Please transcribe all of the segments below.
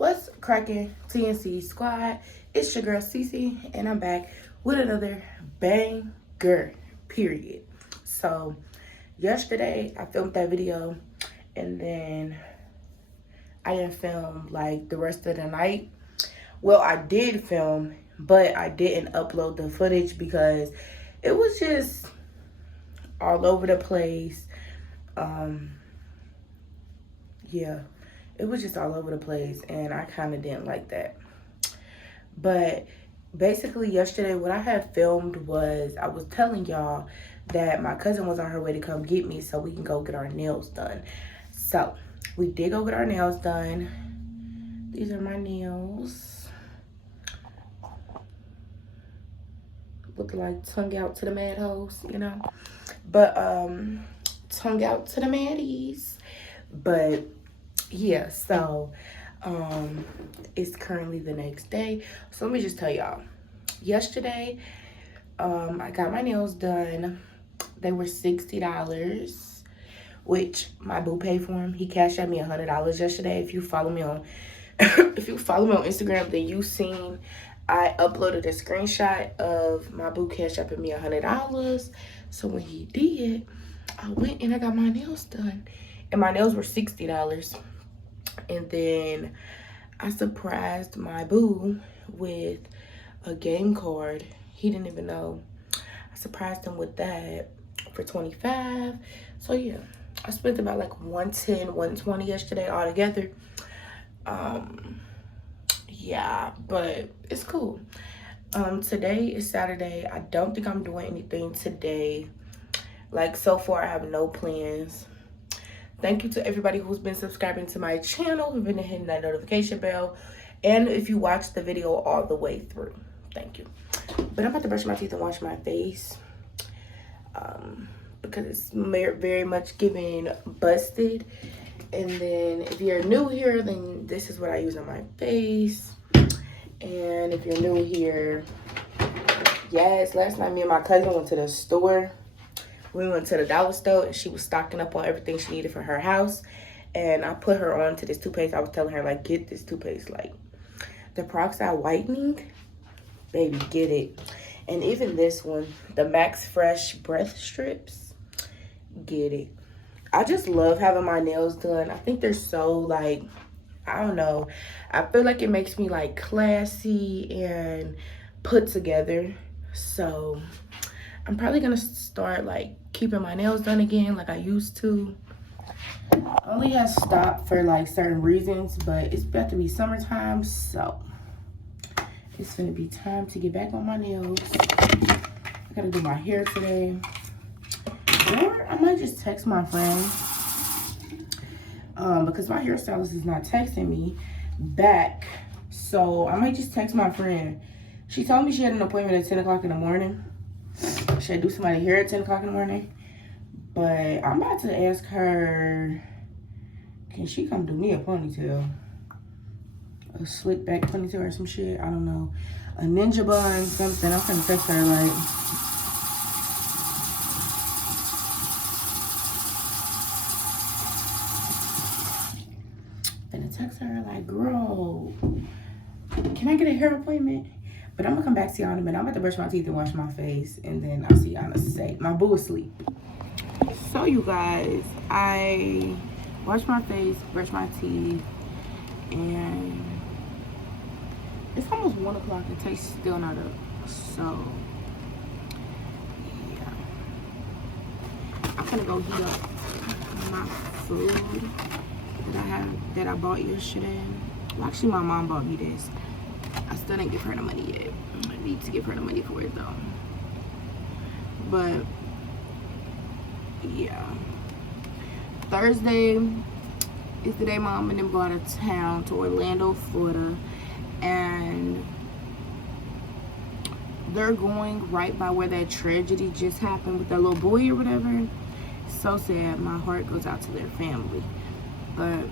What's cracking, TNC squad? It's your girl Cece, and I'm back with another banger, period. So yesterday I filmed that video, and then I didn't film like the rest of the night. Well, I did film, but I didn't upload the footage because it was just all over the place. Yeah, it was just all over the place, and I kind of didn't like that. But basically yesterday what I had filmed was I was telling y'all that my cousin was on her way to come get me so we can go get our nails done. So we did go get our nails done. These are my nails. Look like tongue out to the mad hoes, you know. But tongue out to the maddies. But yeah, so it's currently the next day. So let me just tell y'all. Yesterday, I got my nails done. They were $60, which my boo paid for them. He cashed at me $100 yesterday. If you follow me on Instagram, then you seen I uploaded a screenshot of my boo cash apping me $100. So when he did, I went and I got my nails done. And my nails were $60. And then I surprised my boo with a game card. He didn't even know. I surprised him with that for $25. So yeah, I spent about like $110, $120 yesterday altogether. Yeah, but it's cool. Today is Saturday. I don't think I'm doing anything today. Like, so far I have no plans. Thank you to everybody who's been subscribing to my channel, who've been hitting that notification bell, and if you watched the video all the way through, thank you. But I'm about to brush my teeth and wash my face because it's very much giving busted. And then if you're new here, then this is what I use on my face. And if you're new here, yes, last night me and my cousin went to the store. We went to the dollar store and she was stocking up on everything she needed for her house. And I put her on to this toothpaste. I was telling her, like, get this toothpaste. Like, the peroxide whitening, baby, get it. And even this one, the Max Fresh Breath Strips, get it. I just love having my nails done. I think they're so, like, I don't know. I feel like it makes me, like, classy and put together. So I'm probably gonna start like keeping my nails done again like I used to. I only have stopped for like certain reasons, but it's about to be summertime, so it's gonna be time to get back on my nails. I gotta do my hair today. Or I might just text my friend because my hairstylist is not texting me back. So I might just text my friend. She told me she had an appointment at 10 o'clock in the morning. Should I do somebody here at 10 o'clock in the morning? But I'm about to ask her, can she come do me a ponytail? A slick back ponytail or some shit? I don't know. A ninja bun, something. I'm gonna text her like, girl, can I get a hair appointment? But I'm gonna come back to y'all in a minute. I'm about to brush my teeth and wash my face, and then I'll see y'all in a sec. My boo is asleep. So you guys, I washed my face, brushed my teeth, and it's almost 1 o'clock. The taste is still not up. So yeah, I'm gonna go heat up my food that I bought yesterday. Well, actually, my mom bought me this. I still didn't give her the money yet. I need to give her the money for it though. But yeah, Thursday is the day Mom and them go out of town to Orlando, Florida, and they're going right by where that tragedy just happened with that little boy or whatever. So sad. My heart goes out to their family. But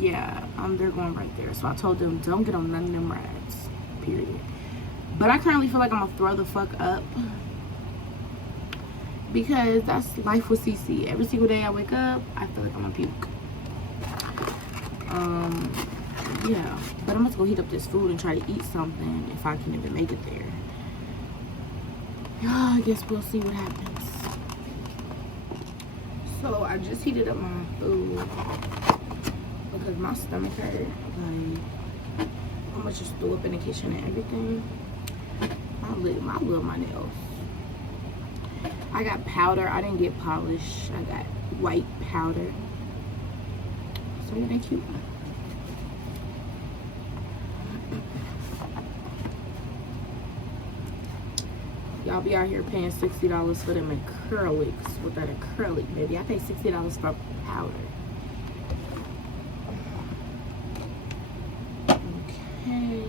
yeah, they're going right there. So I told them, don't get on none of them rides, period. But I currently feel like I'm gonna throw the fuck up because that's life with CC. Every single day I wake up, I feel like I'm gonna puke. yeah, but I'm about to go heat up this food and try to eat something if I can even make it there. I guess we'll see what happens. So I just heated up my food because my stomach hurt. Like, I'm gonna just throw up in the kitchen and everything. I love my nails. I got powder. I didn't get polish. I got white powder. So yeah, they're cute. Y'all be out here paying $60 for them acrylics with that acrylic, baby. I pay $60 for powder. Okay.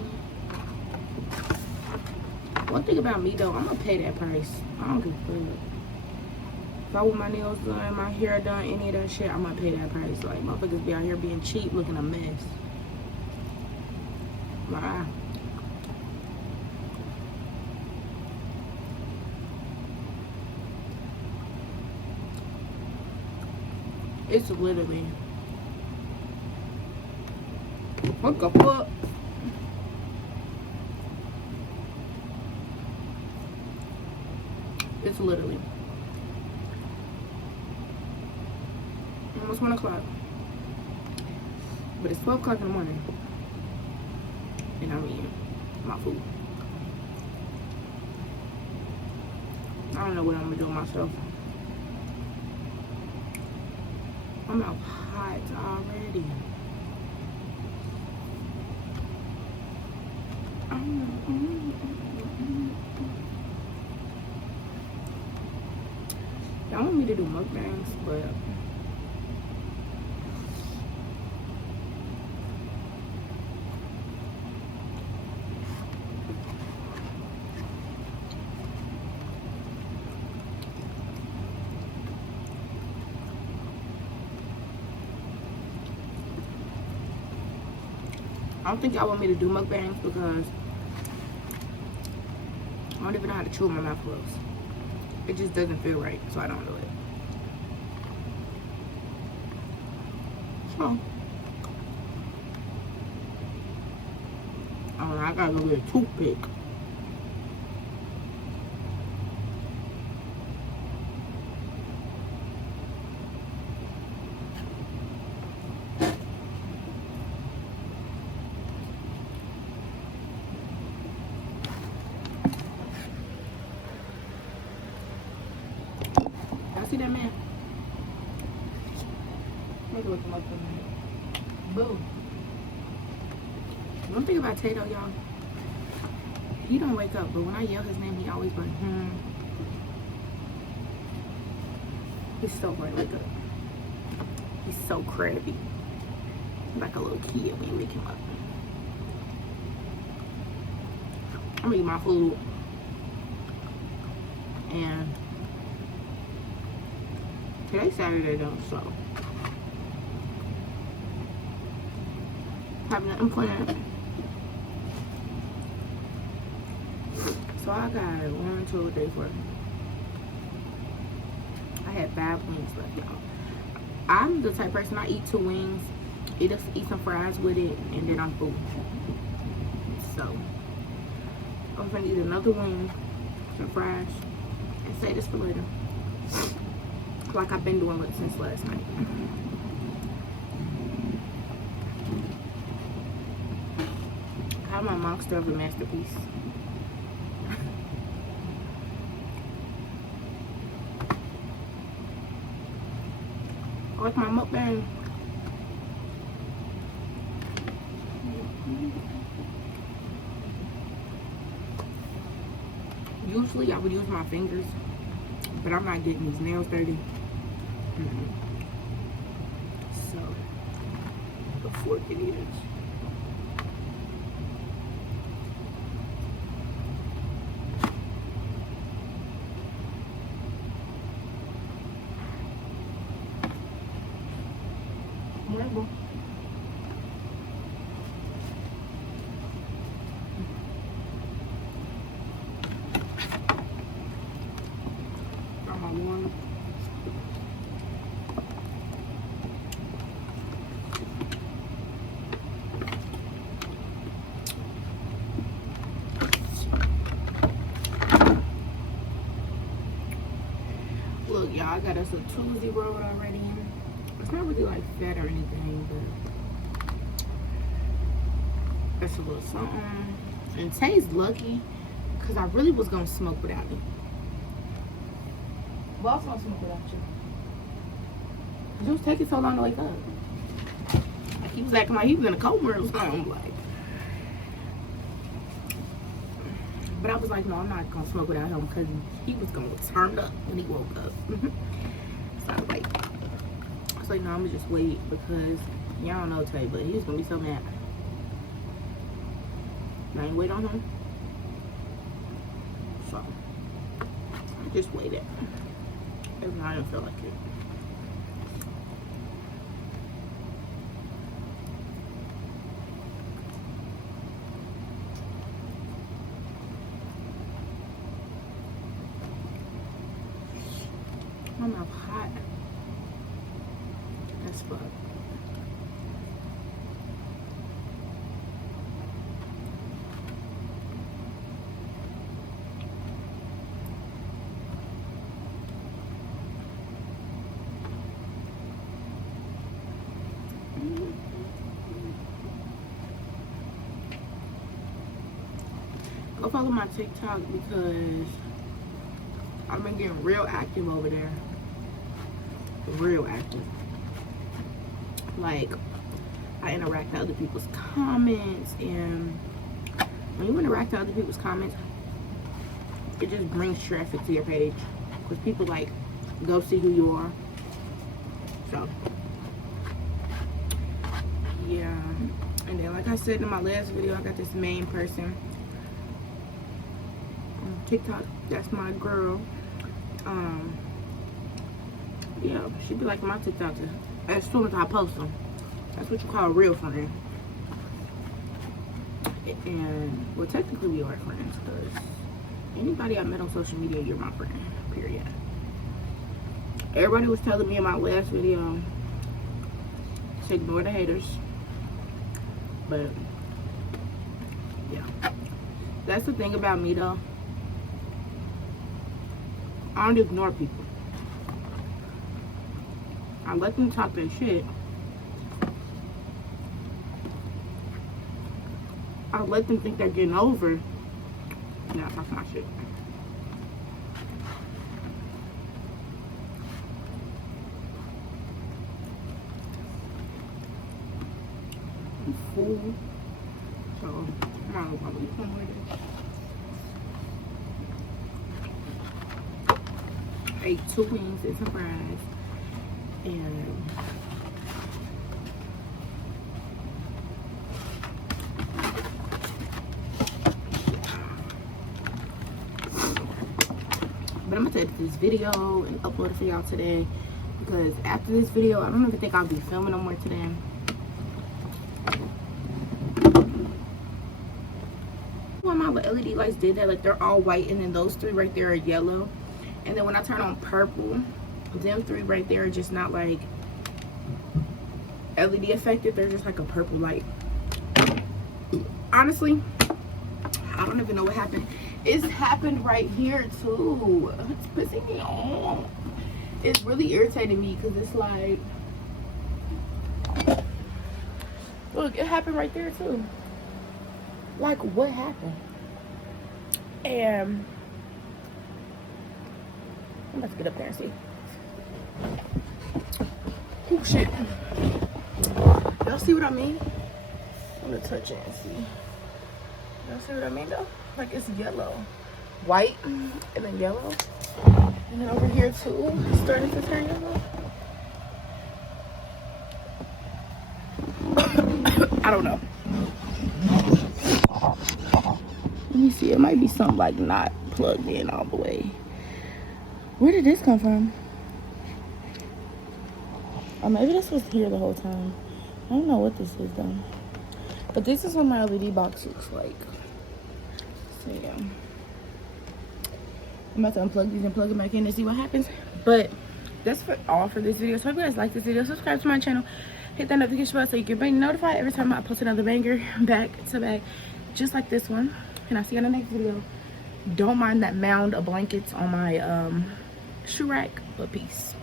One thing about me though, I'm gonna pay that price. I don't give a fuck. If I want my nails done, my hair done, any of that shit, I'm gonna pay that price. Like, motherfuckers be out here being cheap, looking a mess. Bye. It's literally, what the fuck? It's literally almost 1 o'clock, but it's 12 o'clock in the morning, and I'm eating my food. I don't know what I'm gonna do with myself. I'm out hot already. Y'all want me to do mukbangs, but I don't think y'all want me to do mukbangs because I don't even know how to chew with my mouth closed. It just doesn't feel right, so I don't do it. So, I gotta go get a toothpick. See that man? Let me look him up for a minute. Boom. One thing about Tae though, y'all, he don't wake up, but when I yell his name, he always like, He's so hard to wake up. He's so crabby. Like a little kid when you wake him up. I'm gonna eat my food. And today's Saturday though, so have nothing planned. So I got 1, 2, 3, 4. I had 5 wings left, y'all. I'm the type of person, I eat 2 wings, eat some fries with it, and then I'm full. So I'm gonna eat another wing, some fries, and save this for later. Like I've been doing it since last night. How my monster of a masterpiece. I like my mukbang. Usually I would use my fingers, but I'm not getting these nails dirty. So, the fork and eat it. Whatever. Got my one. I got us a Tuesday roll already. It's not really like fat or anything, but that's a little something. And Tay's lucky because I really was gonna smoke without me. Well, I was gonna smoke without you. It was taking so long to wake up. Like he was acting like he was in a coma or something. Like, but I was like, no, I'm not gonna smoke without him because he was gonna turn up when he woke up. So I was like, no, I'm gonna just wait because y'all don't know Tay, but he was gonna be so mad. I ain't wait on him. So I just waited. And I didn't feel like it. My mouth hot as fuck. Go follow my TikTok because I've been getting real active over there. Real active. Like, I interact with other people's comments, and when you interact with other people's comments, it just brings traffic to your page because people like go see who you are. So yeah, and then like I said in my last video, I got this main person on TikTok. That's my girl. Yeah, she be like my TikTok as soon as I post them. That's what you call a real friend. And well, technically we are friends because anybody I met on social media, you're my friend. Period. Everybody was telling me in my last video to ignore the haters, but yeah, that's the thing about me though. I don't ignore people. I let them talk their shit. I let them think they're getting over. And I talk my shit. I'm full. So, I don't know probably come with it. I ate 2 wings and some fries. And but I'm gonna take this video and upload it for y'all today because after this video, I don't even think I'll be filming no more today. When my LED lights did that, like they're all white and then those 3 right there are yellow, and then when I turn on purple, them 3 right there are just not like LED affected. They're just like a purple light. Honestly, I don't even know what happened. It's happened right here too. It's pissing me off. It's really irritating me because it's like, look, it happened right there too. Like, what happened? And I'm about to get up there and see. Oh shit. Y'all see what I mean? I'm gonna touch it and see. Y'all see what I mean though? Like it's yellow. White and then yellow. And then over here too, it's starting to turn yellow. I don't know. Let me see, it might be something like not plugged in all the way. Where did this come from? Or maybe this was here the whole time. I don't know what this is though. But this is what my LED box looks like. So yeah. I'm about to unplug these and plug them back in and see what happens. But that's all for this video. So if you guys like this video, subscribe to my channel. Hit that notification bell so you can be notified every time I post another banger back to back. Just like this one. And I'll see you in the next video. Don't mind that mound of blankets on my Shrek, but peace.